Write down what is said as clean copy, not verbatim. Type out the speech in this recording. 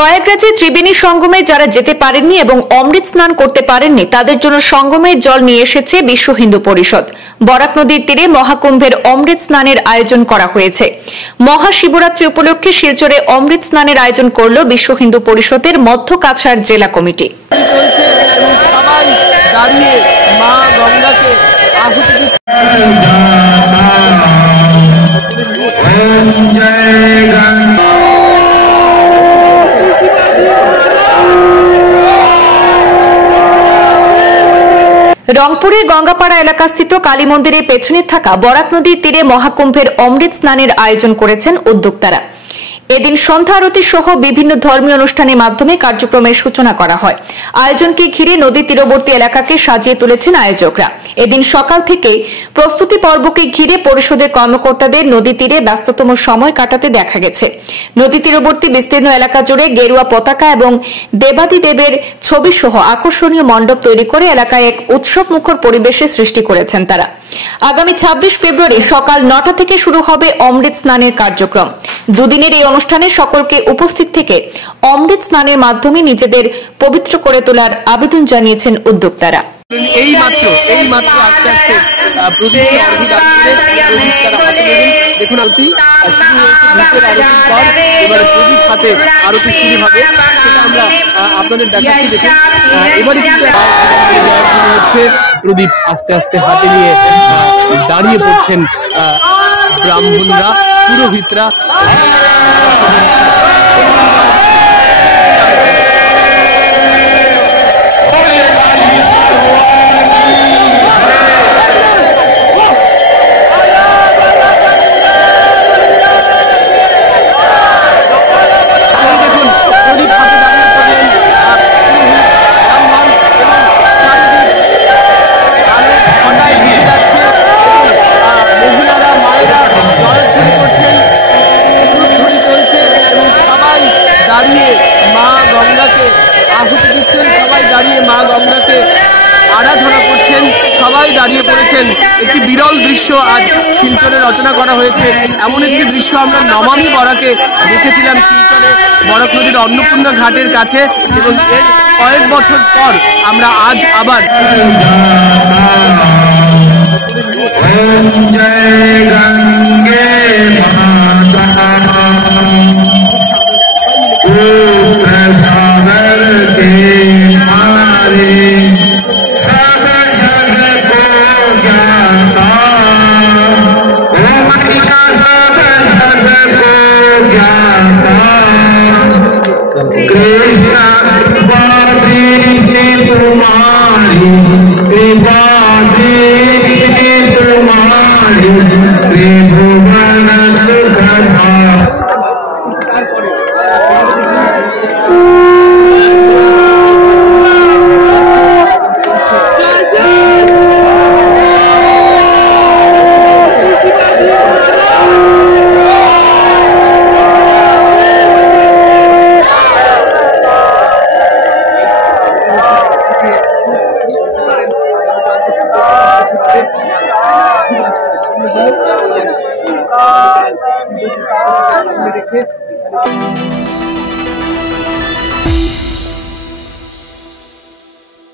প্রয়াগরাজে ত্রিবেণী সঙ্গমে যারা যেতে পারেননি এবং অমৃত স্নান করতে পারেননি তাদের জন্য সঙ্গমের জল নিয়ে এসেছে বিশ্ব হিন্দু পরিষদ। বরাক নদীর তীরে মহাকুম্ভের অমৃত স্নানের আয়োজন করা হয়েছে। মহাশিবরাত্রি উপলক্ষে শিলচরে অমৃত স্নানের আয়োজন করল বিশ্ব হিন্দু পরিষদের মধ্য কাছাড় জেলা কমিটি। রংপুরের গঙ্গাপাড়া এলাকাস্থিত কালী মন্দিরের পেছনে থাকা বরাক নদীর তীরে মহাকুম্ভের অমৃত স্নানের আয়োজন করেছেন উদ্যোক্তারা। এদিন সন্ধ্যা আরতি সহ বিভিন্ন ধর্মীয় অনুষ্ঠানের মাধ্যমে কার্যক্রমের সূচনা করা হয়। আয়োজনকে ঘিরে নদী তীরবর্তী এলাকাকে সাজিয়ে তুলেছেন আয়োজকরা। এদিন সকাল থেকে প্রস্তুতি পর্বকে ঘিরে পরিষদের কর্মকর্তাদের নদী তীরে ব্যস্ততম সময় কাটাতে দেখা গেছে। নদী তীরবর্তী বিস্তীর্ণ এলাকা জুড়ে গেরুয়া পতাকা এবং দেবাদিদেবের ছবি সহ আকর্ষণীয় মণ্ডপ তৈরি করে এলাকায় এক উৎসব মুখর পরিবেশের সৃষ্টি করেছেন তারা। আগামী 26 ফেব্রুয়ারি সকাল 9টা থেকে শুরু হবে অমৃত স্নানের কার্যক্রম। দুদিনের এই অনুষ্ঠানে সকলকে উপস্থিত থেকে অমৃত স্নানের মাধ্যমে নিজেদের পবিত্র করে তোলার আবেদন জানিয়েছেন উদ্যোক্তারা। এই মাত্র আস্তে আস্তে দেখুন আরতি এবারে প্রদীপ হাতে আরতি শুরু হবে, সেটা আমরা আপনাদের দেখাচ্ছি। দেখুন এবারে কিন্তু হচ্ছে প্রদীপ আস্তে আস্তে হাতে নিয়ে দাঁড়িয়ে পড়ছেন ব্রাহ্মণরা, পুরোহিতরা। আরাধনা করছেন, সবাই দাঁড়িয়ে পড়েছেন। একটি বিরল দৃশ্য আজ শিলচরে রচনা করা হয়েছে। এমন একটি দৃশ্য আমরা নমামি বরাকে দেখেছিলাম শিলচরে বরাক নদীর অন্নপূর্ণা ঘাটের কাছে, এবং এর কয়েক বছর পর আমরা আজ আবার দেখে